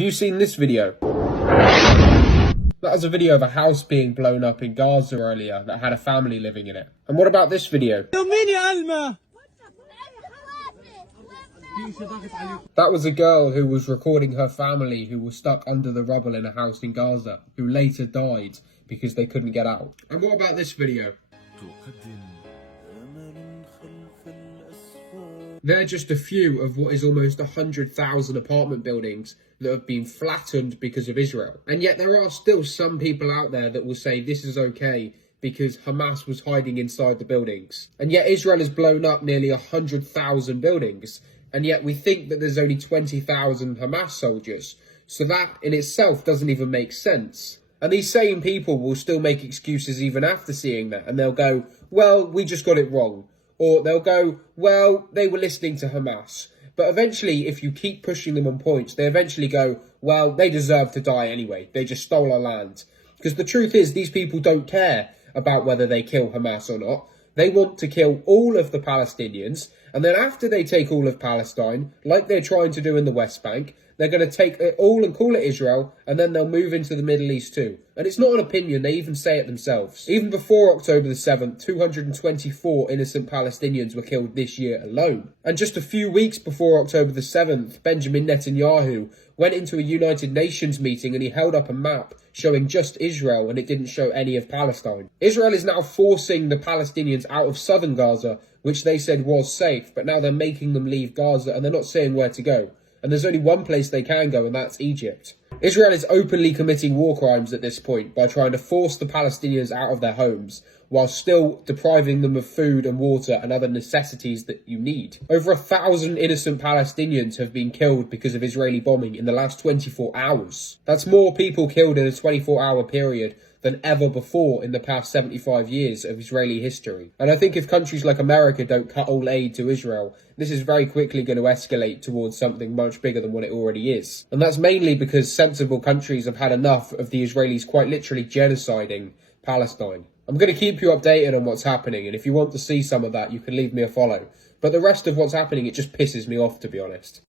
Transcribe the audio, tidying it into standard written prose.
Have you seen this video? That is a video of a house being blown up in Gaza earlier that had a family living in it. And what about this video? That was a girl who was recording her family who was stuck under the rubble in a house in Gaza, who later died because they couldn't get out. And what about this video? They're just a few of what is almost 100,000 apartment buildings that have been flattened because of Israel. And yet there are still some people out there that will say this is okay because Hamas was hiding inside the buildings. And yet Israel has blown up nearly 100,000 buildings. And yet we think that there's only 20,000 Hamas soldiers. So that in itself doesn't even make sense. And these same people will still make excuses even after seeing that. And they'll go, well, we just got it wrong. Or they'll go, well, they were listening to Hamas. But eventually, if you keep pushing them on points, they eventually go, well, they deserve to die anyway. They just stole our land. Because the truth is, these people don't care about whether they kill Hamas or not. They want to kill all of the Palestinians. And then after they take all of Palestine, like they're trying to do in the West Bank, they're going to take it all and call it Israel, and then they'll move into the Middle East too. And it's not an opinion, they even say it themselves. Even before October the 7th, 224 innocent Palestinians were killed this year alone. And just a few weeks before October the 7th, Benjamin Netanyahu went into a United Nations meeting and he held up a map showing just Israel, and it didn't show any of Palestine. Israel is now forcing the Palestinians out of southern Gaza, which they said was safe, but now they're making them leave Gaza and they're not saying where to go. And there's only one place they can go, and that's Egypt. Israel is openly committing war crimes at this point by trying to force the Palestinians out of their homes, while still depriving them of food and water and other necessities that you need. Over 1,000 innocent Palestinians have been killed because of Israeli bombing in the last 24 hours. That's more people killed in a 24-hour period than ever before in the past 75 years of Israeli history. And I think if countries like America don't cut all aid to Israel, this is very quickly going to escalate towards something much bigger than what it already is. And that's mainly because sensible countries have had enough of the Israelis quite literally genociding Palestine. I'm going to keep you updated on what's happening, and if you want to see some of that, you can leave me a follow. But the rest of what's happening, it just pisses me off, to be honest.